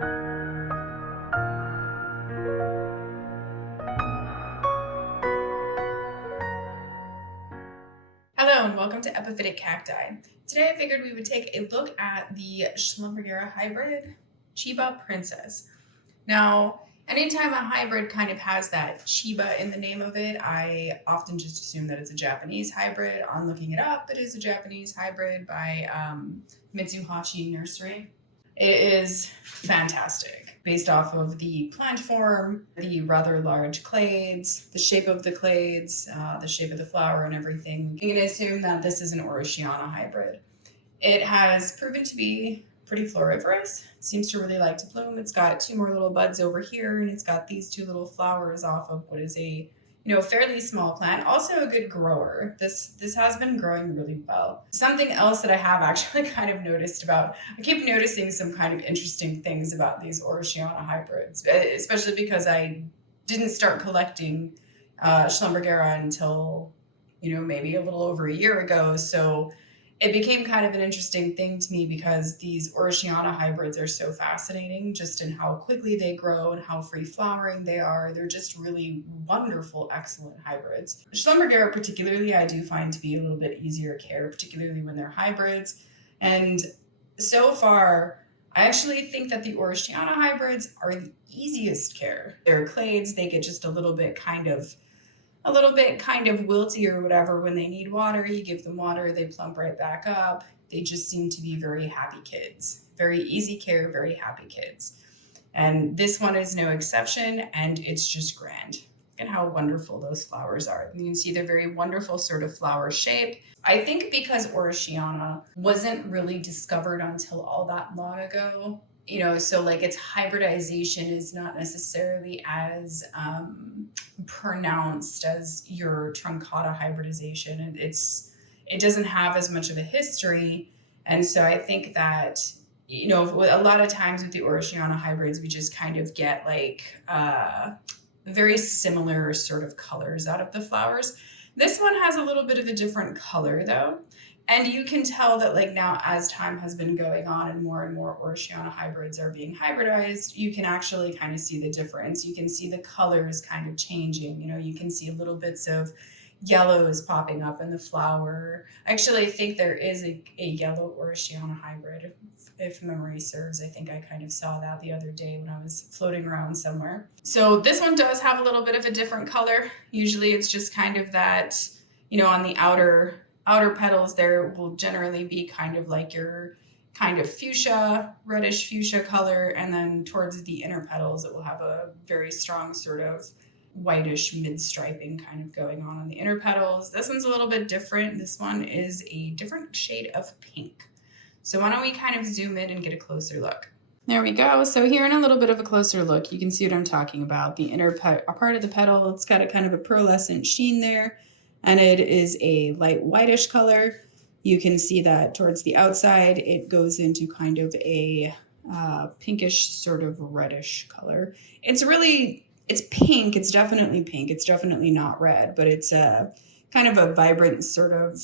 Hello and welcome to Epiphytic Cacti. Today I figured we would take a look at the Schlumbergera hybrid Chiba Princess. Now, anytime a hybrid kind of has that Chiba in the name of it, I often just assume that it's a Japanese hybrid. On looking it up, it is a Japanese hybrid by Mitsuhashi Nursery. It is fantastic, based off of the plant form, the rather large clades, the shape of the clades, the shape of the flower and everything. You can assume that this is an Orosiana hybrid. It has proven to be pretty florivorous. It seems to really like to bloom. It's got two more little buds over here, and it's got these two little flowers off of what is a fairly small plant. Also a good grower. This has been growing really well. Something else that I have actually kind of noticed about, I keep noticing some kind of interesting things about these Orosiana hybrids, especially because I didn't start collecting Schlumbergera until, maybe a little over a year ago. So it became kind of an interesting thing to me because these Orosiana hybrids are so fascinating just in how quickly they grow and how free flowering they are. They're just really wonderful, excellent hybrids. Schlumbergera particularly I do find to be a little bit easier care, particularly when they're hybrids. And so far, I actually think that the Orosiana hybrids are the easiest care. They're clades, they get just a little bit kind of wilty or whatever when they need water. You give them water, they plump right back up. They just seem to be very happy kids. Very easy care, very happy kids. And this one is no exception, and it's just grand. Look at how wonderful those flowers are. You can see the very wonderful sort of flower shape. I think because Orosiana wasn't really discovered until all that long ago, so like its hybridization is not necessarily as pronounced as your truncata hybridization. And it doesn't have as much of a history. And so I think that, a lot of times with the Orosiana hybrids, we just kind of get like very similar sort of colors out of the flowers. This one has a little bit of a different color though. And you can tell that like now as time has been going on and more Orosiana hybrids are being hybridized, you can actually kind of see the difference. You can see the colors kind of changing. You can see little bits of yellows popping up in the flower. Actually, I think there is a yellow Orosiana hybrid, if memory serves. I think I kind of saw that the other day when I was floating around somewhere. So this one does have a little bit of a different color. Usually it's just kind of that, on the outer petals there will generally be kind of like your kind of fuchsia, reddish fuchsia color, and then towards the inner petals it will have a very strong sort of whitish mid-striping kind of going on the inner petals. This one's a little bit different. This one is a different shade of pink. So why don't we kind of zoom in and get a closer look. There we go. So here in a little bit of a closer look, you can see what I'm talking about. The inner part of the petal, it's got a kind of a pearlescent sheen there. And it is a light whitish color. You can see that towards the outside, it goes into kind of a pinkish sort of reddish color. It's pink. It's definitely pink. It's definitely not red, but it's a kind of a vibrant sort of,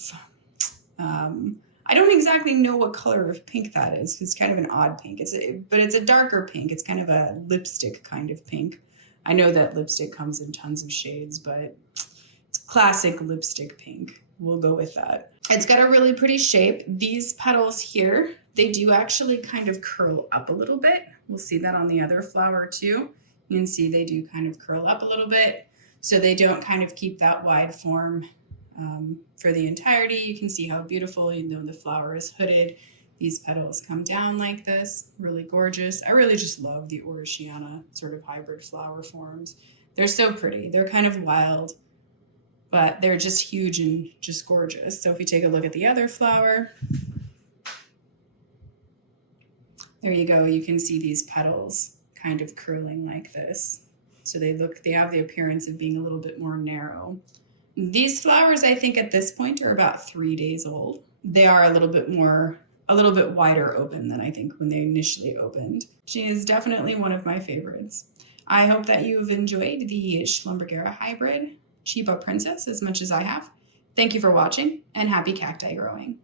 I don't exactly know what color of pink that is. It's kind of an odd pink. But it's a darker pink. It's kind of a lipstick kind of pink. I know that lipstick comes in tons of shades, but classic lipstick pink. We'll go with that. It's got a really pretty shape. These petals here, they do actually kind of curl up a little bit. We'll see that on the other flower too. You can see they do kind of curl up a little bit, so they don't kind of keep that wide form for the entirety. You can see how beautiful, the flower is hooded. These petals come down like this, really gorgeous. I really just love the Orosiana sort of hybrid flower forms. They're so pretty. They're kind of wild, but they're just huge and just gorgeous. So if we take a look at the other flower, there you go. You can see these petals kind of curling like this. So they have the appearance of being a little bit more narrow. These flowers, I think at this point are about 3 days old. They are a little bit wider open than I think when they initially opened. She is definitely one of my favorites. I hope that you've enjoyed the Schlumbergera hybrid Chiba Princess as much as I have. Thank you for watching, and happy cacti growing.